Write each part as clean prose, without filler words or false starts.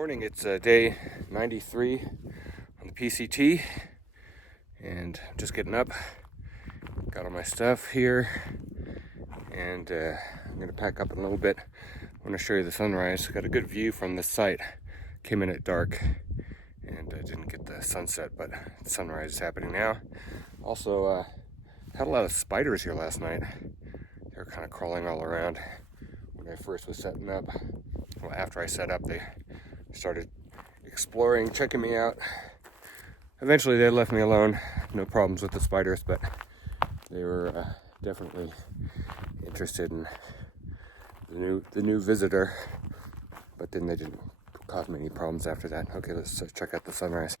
Morning, it's day 93 on the PCT, and I'm just getting up. Got all my stuff here, and I'm going to pack up in a little bit. I want to show you the sunrise. Got a good view from this site. Came in at dark, and didn't get the sunset, but the sunrise is happening now. Also, had a lot of spiders here last night. They were kind of crawling all around when I first was setting up. Well, after I set up, they started exploring, checking me out. Eventually they left me alone. No problems with the spiders, but they were definitely interested in the new visitor. But then they didn't cause me any problems after that. Okay, let's check out the sunrise.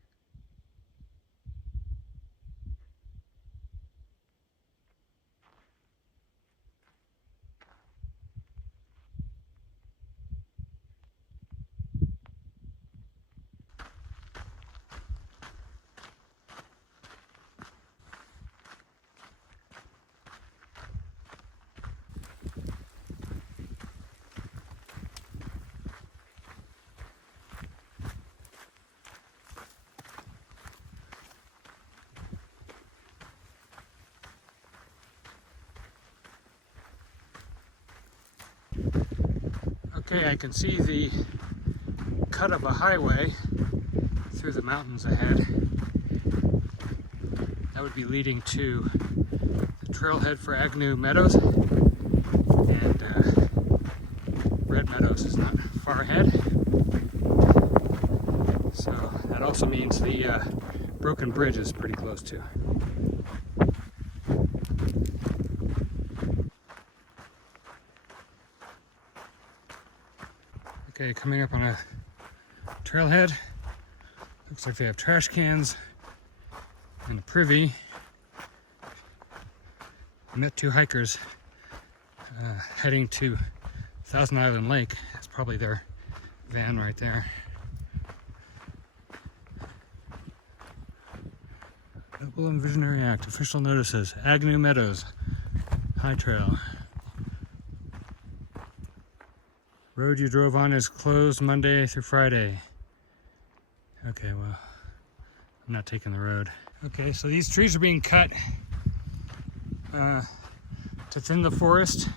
Okay, I can see the cut of a highway through the mountains ahead. That would be leading to the trailhead for Agnew Meadows, and Red Meadows is not far ahead. So that also means the broken bridge is pretty close too. Okay, coming up on a trailhead. Looks like they have trash cans and a privy. I met two hikers heading to Thousand Island Lake. That's probably their van right there. Noble and Visionary Act, official notices, Agnew Meadows, High Trail. Road you drove on is closed Monday through Friday. Okay, well, I'm not taking the road. Okay, so these trees are being cut to thin the forest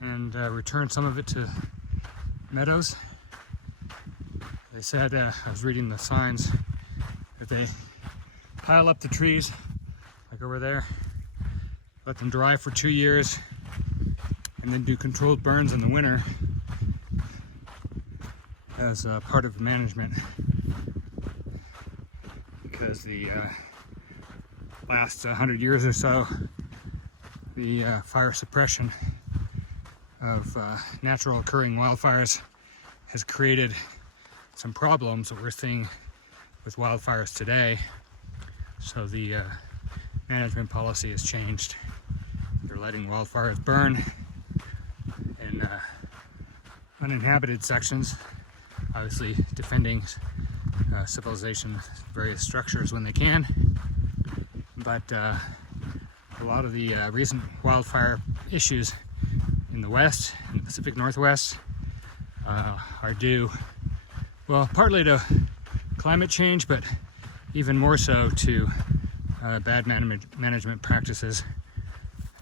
and return some of it to meadows. They said, I was reading the signs, that they pile up the trees, like over there, let them dry for 2 years, and then do controlled burns in the winter as part of management, because the last 100 years or so, the fire suppression of natural occurring wildfires has created some problems that we're seeing with wildfires today. So the management policy has changed. They're letting wildfires burn in uninhabited sections, obviously defending civilization, various structures when they can. But a lot of the recent wildfire issues in the West, in the Pacific Northwest, are due, well, partly to climate change, but even more so to bad management practices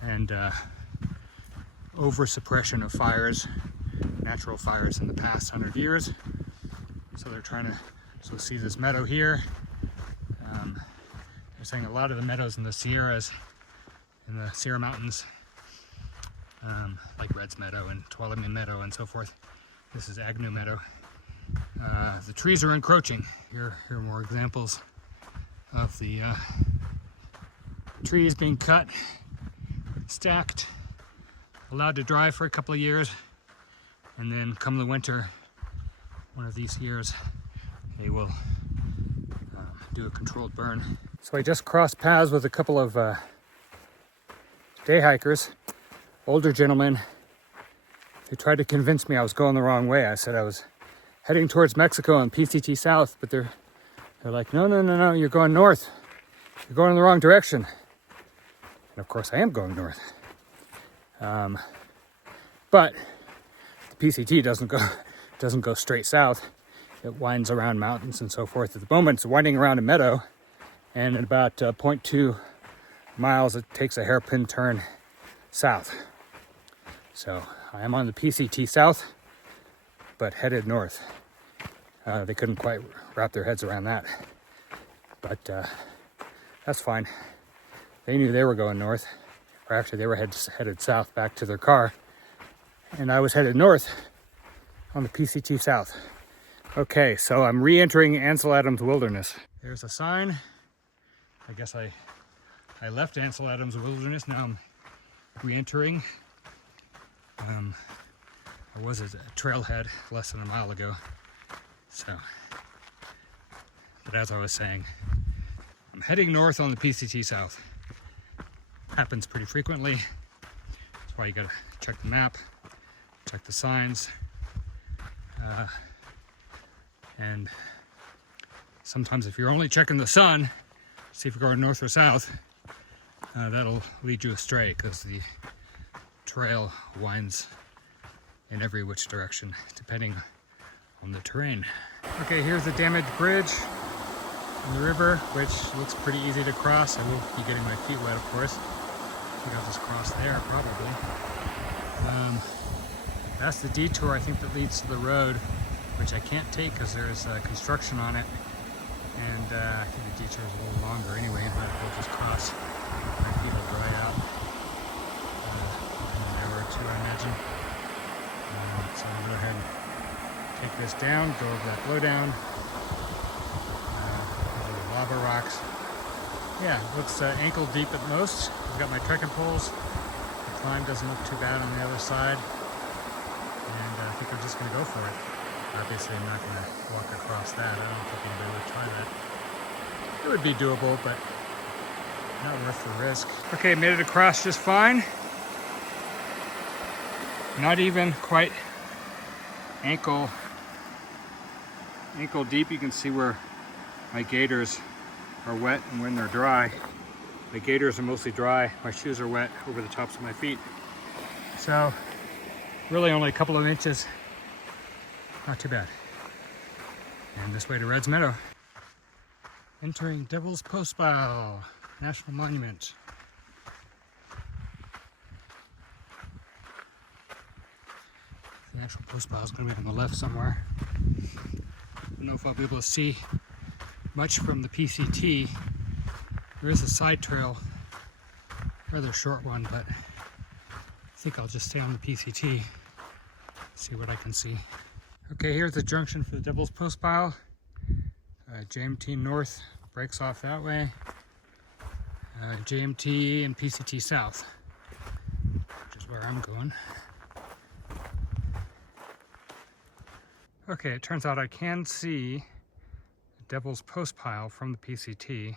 and over suppression of fires, natural fires in the past 100 years. So they're trying to, so see this meadow here. They're saying a lot of the meadows in the Sierras, in the Sierra Mountains, like Red's Meadow and Tuolumne Meadow and so forth. This is Agnew Meadow. The trees are encroaching. Here are more examples of the trees being cut, stacked, allowed to dry for a couple of years, and then come the winter, one of these years, they will do a controlled burn. So I just crossed paths with a couple of day hikers, older gentlemen. They tried to convince me I was going the wrong way. I said I was heading towards Mexico and PCT South, but they're like, no, you're going north. You're going in the wrong direction. And of course I am going north. But the PCT doesn't go straight south. it winds around mountains and so forth. At the moment, it's winding around a meadow, and at about 0.2 miles, it takes a hairpin turn south. So I am on the PCT south, but headed north. They couldn't quite wrap their heads around that, but that's fine. They knew they were going north, or actually they were headed south back to their car, and I was headed north on the PCT south. Okay, so I'm re-entering Ansel Adams Wilderness. There's a sign. I guess I left Ansel Adams Wilderness, now I'm re-entering. I was at a trailhead less than a mile ago. So, but as I was saying, I'm heading north on the PCT South. Happens pretty frequently. That's why you gotta check the map, check the signs, and sometimes if you're only checking the sun, see if you're going north or south, that'll lead you astray because the trail winds in every which direction depending on the terrain. Okay, here's the damaged bridge in the river, which looks pretty easy to cross. I will be getting my feet wet, of course. I think I'll just cross there, probably. That's the detour, I think, that leads to the road, which I can't take because there's construction on it. And I think the detour is a little longer anyway, but we'll just cross. My feet will dry out in an hour or two, I imagine. So I'll go ahead and take this down, go over that blowdown, over the lava rocks. Yeah, it looks ankle deep at most. I've got my trekking poles. The climb doesn't look too bad on the other side. And I think I'm just going to go for it. Obviously, I'm not going to walk across that. I don't think anybody would try that. It would be doable, but not worth the risk. Okay, made it across just fine. Not even quite ankle deep. You can see where my gaiters are wet and when they're dry. My gaiters are mostly dry. My shoes are wet over the tops of my feet. So really only a couple of inches. Not too bad. And this way to Red's Meadow. Entering Devils Postpile National Monument. The actual postpile is going to be on the left somewhere. I don't know if I'll be able to see much from the PCT. There is a side trail, rather short one, but I think I'll just stay on the PCT, see what I can see. Okay, here's the junction for the Devils Postpile. JMT North breaks off that way. JMT and PCT South, which is where I'm going. Okay, it turns out I can see the Devils Postpile from the PCT.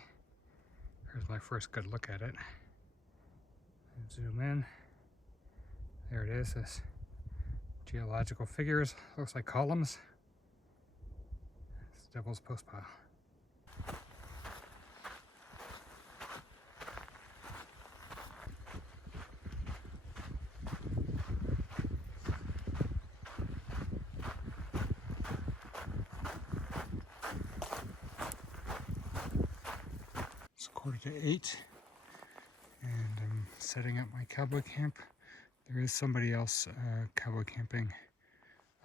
Here's my first good look at it. Zoom in. There it is. This geological figures. Looks like columns. It's Devils Postpile. It's 7:45, and I'm setting up my cowboy camp. There is somebody else cowboy camping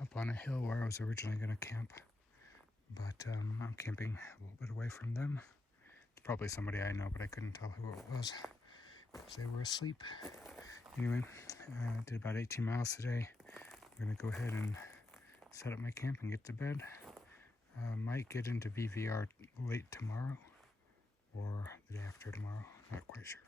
up on a hill where I was originally going to camp, but I'm camping a little bit away from them. It's probably somebody I know, but I couldn't tell who it was because they were asleep. Anyway, did about 18 miles today. I'm going to go ahead and set up my camp and get to bed. Might get into VVR late tomorrow or the day after tomorrow, not quite sure.